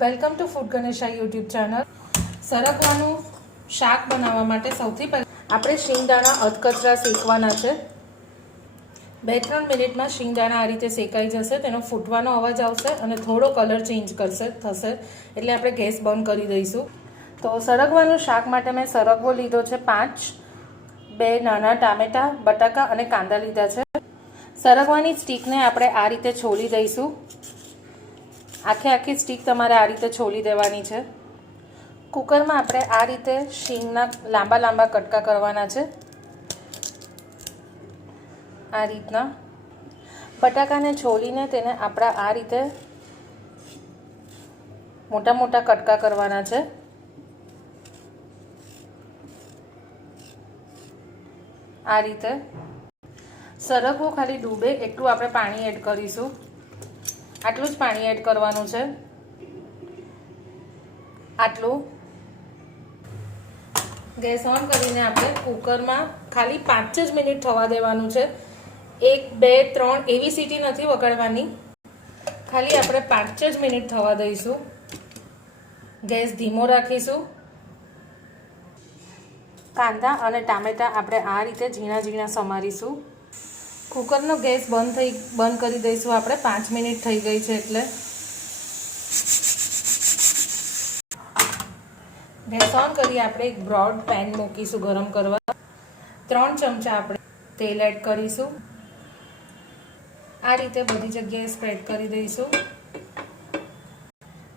Welcome to food Ganesha YouTube channel. સરગવાનું શાક બનાવવા માટે સૌથી પહેલાં આપણે શિંગદાણા અધકચરા શેકવાના છે. 2-3 મિનિટમાં શિંગદાણા આ રીતે શેકાઈ જશે, તેનો ફૂટવાનો અવાજ આવશે અને થોડો કલર ચેન્જ થશે એટલે આપણે ગેસ બંધ કરી દઈશું. તો સરગવાનું શાક માટે મેં સરગવો લીધો છે 5, 2 નાના ટામેટાં, બટાકા અને કાંદા લીધા છે. સરગવાની સ્ટીકને આપણે આ રીતે છોલી દઈશું. આખી સ્ટીક તમારે આ રીતે છોલી દેવાની છે. કુકરમાં આપણે આ રીતે શીંગના લાંબા કટકા કરવાના છે. આ રીતના બટાકાને છોલીને તેને આપણા આ રીતે મોટા કટકા કરવાના છે. આ રીતે સરગવો ખાલી ડૂબે એટલું આપણે પાણી એડ કરીશું. આટલું જ પાણી એડ કરવાનું છે. આટલું. ગેસ ઓન કરીને આપણે કુકરમાં ખાલી 5 જ મિનિટ થવા દેવાનું છે. 1, 2, 3 એવી સીટી નથી વગાડવાની, ખાલી આપણે 5 જ મિનિટ થવા દઈશું. ગેસ ધીમો રાખીશું. કાંદા અને ટામેટાં આપણે આ રીતે ઝીણા સમારીશું. કુકરનો ગેસ બંધ કરી દઈશું આપણે. 5 મિનિટ થઈ ગઈ છે એટલે. ગેસ ઓન કરી આપણે એક બ્રોડ પેન મૂકીશું ગરમ કરવા. 3 ચમચા આપણે તેલ એડ કરીશું. આ રીતે બધી જગ્યાએ સ્પ્રેડ કરી દઈશું.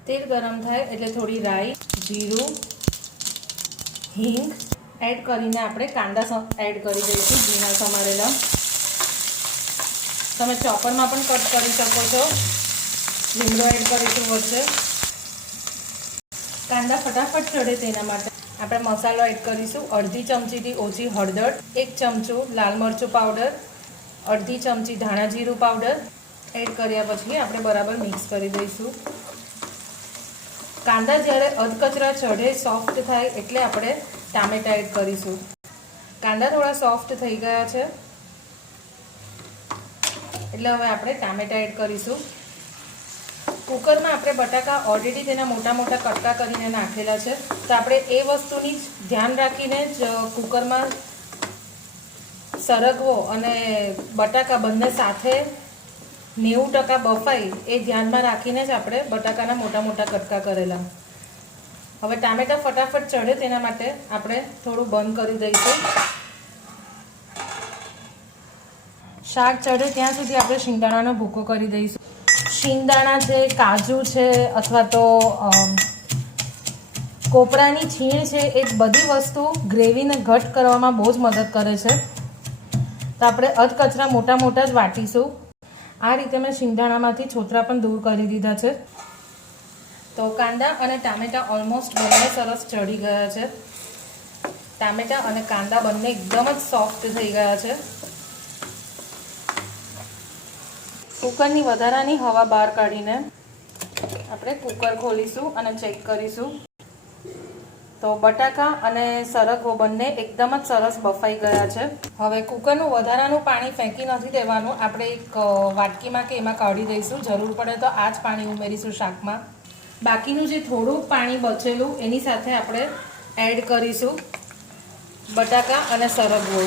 તેલ ગરમ થાય એટલે થોડી રાઈ, જીરું, હિંગ એડ કરીને આપણે કાંદા એડ કરી દઈશું ઝીણા સમારેલા. તમે ચોપરમાં પણ કટ કરી શકો છો. લીમડો એડ કરીશું વચ્ચે. કાંદા ફટાફટ ચડે તેના માટે આપણે મસાલો એડ કરીશું. અડધી ચમચીથી ઓછી હળદર, 1 ચમચું લાલ મરચું પાવડર, અડધી ચમચી ધાણા જીરું પાવડર એડ કર્યા પછી આપણે બરાબર મિક્સ કરી દઈશું. કાંદા જ્યારે અધકચરા ચઢે, સોફ્ટ થાય એટલે આપણે ટામેટાં એડ કરીશું. કાંદા થોડા સોફ્ટ થઈ ગયા છે એટલે હવે આપણે ટામેટાં એડ કરીશું. કુકરમાં આપણે બટાકા ઓલરેડી તેના મોટા કટકા કરીને નાખેલા છે, તો આપણે એ વસ્તુની જ ધ્યાન રાખીને જ કુકરમાં સરગવો અને બટાકા બંને સાથે 90% બફાય એ ધ્યાનમાં રાખીને જ આપણે બટાકાના મોટા કટકા કરેલા. હવે ટામેટાં ફટાફટ ચડે તેના માટે આપણે થોડું બંધ કરી દઈશું. શાક ચડે ત્યાં સુધી આપણે શિંગદાણાનો ભૂકો કરી દઈશું. શિંગદાણા છે, કાજુ છે અથવા તો કોપરાની છીણ છે, એ બધી વસ્તુ ગ્રેવીને ઘટ કરવામાં બહુ જ મદદ કરે છે. તો આપણે અધકચરા મોટા જ વાટીશું. આ રીતે મેં શિંગદાણામાંથી છોતરા પણ દૂર કરી દીધા છે. તો કાંદા અને ટામેટાં ઓલમોસ્ટ બંને સરસ ચડી ગયા છે. ટામેટાં અને કાંદા બંને એકદમ જ સોફ્ટ થઈ ગયા છે. કુકરની વધારાની હવા બહાર કાઢીને આપણે કુકર ખોલીશું અને ચેક કરીશું. તો બટાકા અને સરગવો બંને એકદમ જ સરસ બફાઈ ગયા છે. હવે કુકરનું વધારાનું પાણી ફેંકી નથી દેવાનું. આપણે એક વાટકીમાં કે એમાં કાઢી દઈશું. જરૂર પડે તો આ જ પાણી ઉમેરીશું શાકમાં. બાકીનું જે થોડું પાણી બચેલું એની સાથે આપણે એડ કરીશું બટાકા અને સરગવો.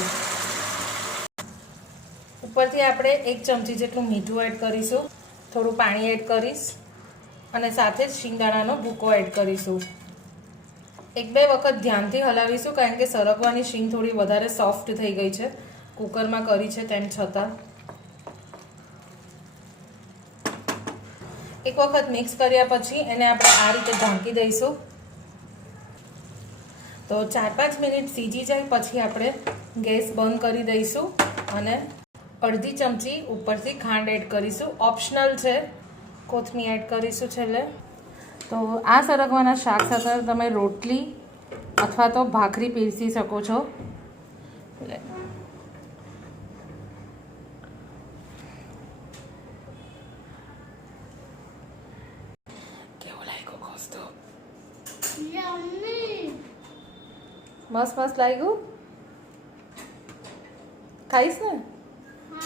ઉપરથી આપણે 1 ચમચી જેટલું મીઠું એડ કરીશું. થોડું પાણી એડ કરીશ અને સાથે જ શિંગદાણાનો ભૂકો એડ કરીશું. 1-2 વખત ધ્યાનથી હલાવીશું, કારણ કે સરગવાની શીંગ થોડી વધારે સોફ્ટ થઈ ગઈ છે કુકરમાં કરી છે તેમ છતાં. એક વખત મિક્સ કર્યા પછી એને આપણે આ રીતે ઢાંકી દઈશું. તો 4-5 મિનિટ સીજી જાય પછી આપણે ગેસ બંધ કરી દઈશું અને અડધી ચમચી ઉપરથી ખાંડ એડ કરીશું. ઓપ્શનલ છે. કોથમીર એડ કરીશું છેલ્લે. તો આ સરગવાના શાક સાથે તમે રોટલી અથવા તો ભાખરી પીરસી શકો છો. કેવો લાગ્યો કોસ્તો? મસ્ત લાગ્યું. ખાઈશ ને?